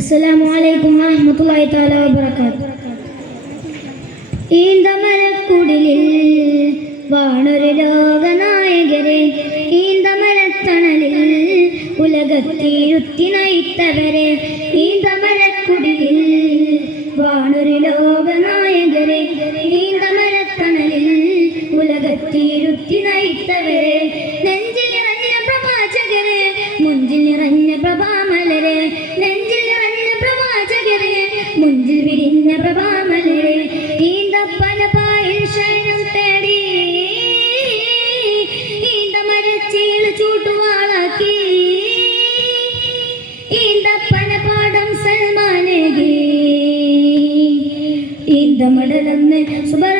അസ്സലാമു അലൈക്കും വറഹ്മത്തുള്ളാഹി തആല വബറകാത്ത് ഈന്തമരക്കുടിലിൽ വാണൊരു ലോകനായകരെ ഈന്തമരത്തണലിൽ ഉലകത്തിരുത്തി നയിത്തവരെ ഈന്തമരക്കുടിലിൽ വാണൊരു ലോകനായകരെ ഈന്തമടലന്ന് സുബർഗം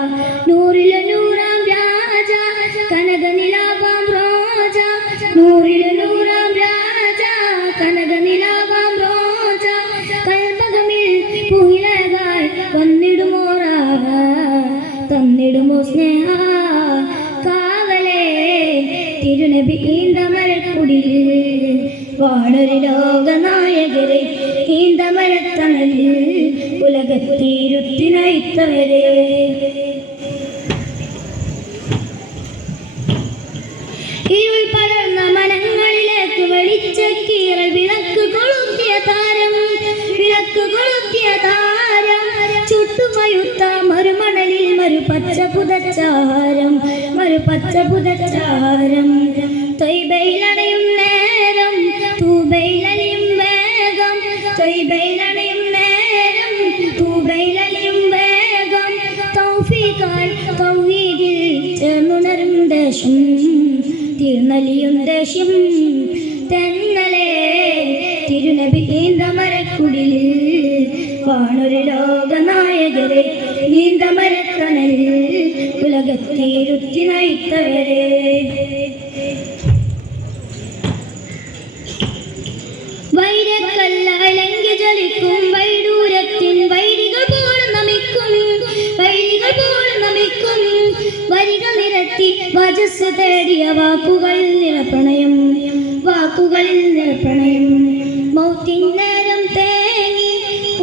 തിരുനബി ഈന്തമരക്കുടിൽ വാണൊരു ലോകനായകരെ ഈന്തമരത്തണൽ ഉലകത്തിരുത്തി നയിത്തവരെ. ഇരുൾ പടർന്ന മനങ്ങളിലേക്ക് വെളിച്ചക്കീറൽ വിളക്ക് കൊളുത്തിയ കൊളുത്തിയ മരുമണലിൽ പുതച്ചാരം. ദേശം തിരുനലിയും ദേശം തന്നലെ തിരുനബി ഈന്തമരക്കുടിലിൽ കാണൊരു ലോകനായകരെ നീന്തമരക്കണലിൽ ഉലകത്തിരുത്തി നയിത്തവരെ. തേടിയ വാക്കുകൾ നിറപ്രണയം. വാക്കുകളിൽ നിറപ്രണയം. മൗത്തിൻ നേരം തേങ്ങി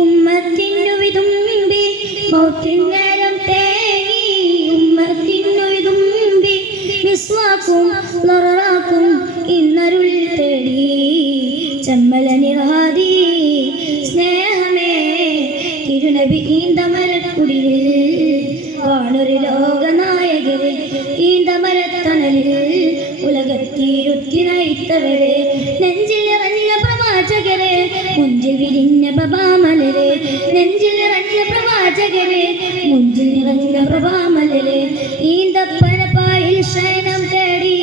ഉമ്മത്തിനു വിതുമ്പി. മൗത്തിൻ നേരം തേങ്ങി ഉമ്മത്തിനു വിതുമ്പി. വിസ്വാക്കും ലറാക്കും ഇന്നരുൾ തേടി. ചമ്മല നിറാതി സ്നേഹമേ തിരുനബി ഈന്തമരക്കുടിലിൽ ഈന്തമരത്തണലിൽ ഉലകത്തിരുത്തി നയിത്തവരെ നെഞ്ചിൽ പ്രവാചകരെ മുഞ്ചിൽ വിരിഞ്ഞ പ്രഭാമലരെ നെഞ്ചിൽ പ്രവാചകരെ മുഞ്ചിൽ നിറഞ്ഞ പ്രഭാമലരെ ഈന്തപ്പനപ്പായിൽ ശയനം തേടി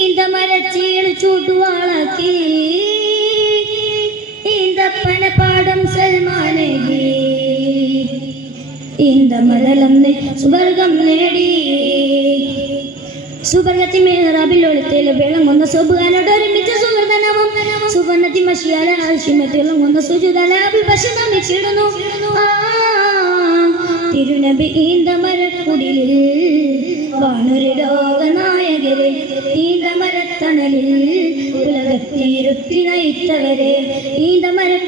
ഈന്തമരച്ചീൾ ചൂട്ടുവാളാക്കി. ഈന്തമലലന്ന് സുവർഗം നേടി. സുവർഗത്തി മേറാബിൽ ഒളിത്തേൽ വിളങ്ങുന്ന സുബാനോട് ഒരുമിച്ച് സുഹൃതനവും സുവർണത്തി മഷിയാല ആവശ്യമത്തിൽ ഇളങ്ങുന്ന സുജിതലാബി പക്ഷി നമിച്ചിടുന്നു തിരുനബി ഈന്തമരക്കുടിലിൽ വാണൊരു ലോകനായകരെ ഈന്തമരത്തണലിൽ ഉലകത്തിരുത്തി നയിത്തവരെ ഈന്തമരക്കുടിലിൽ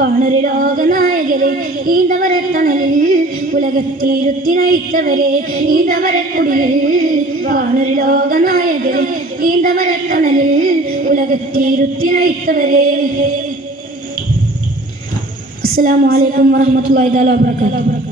വാണൊരു ലോകനായകരെ ഈന്തമരത്തണലിൽ ഉലകത്തിരുത്തി നയിച്ചവരെ ഈന്തവരെ കുടിയിൽ വാണൊരു ലോകനായകരെ ഈന്തമരത്തണലിൽ ഉലകത്തിരുത്തി നയിച്ചവരെ. അസ്സലാമു അലൈക്കും വറഹ്മത്തുള്ളാഹി വബറകാതുഹു.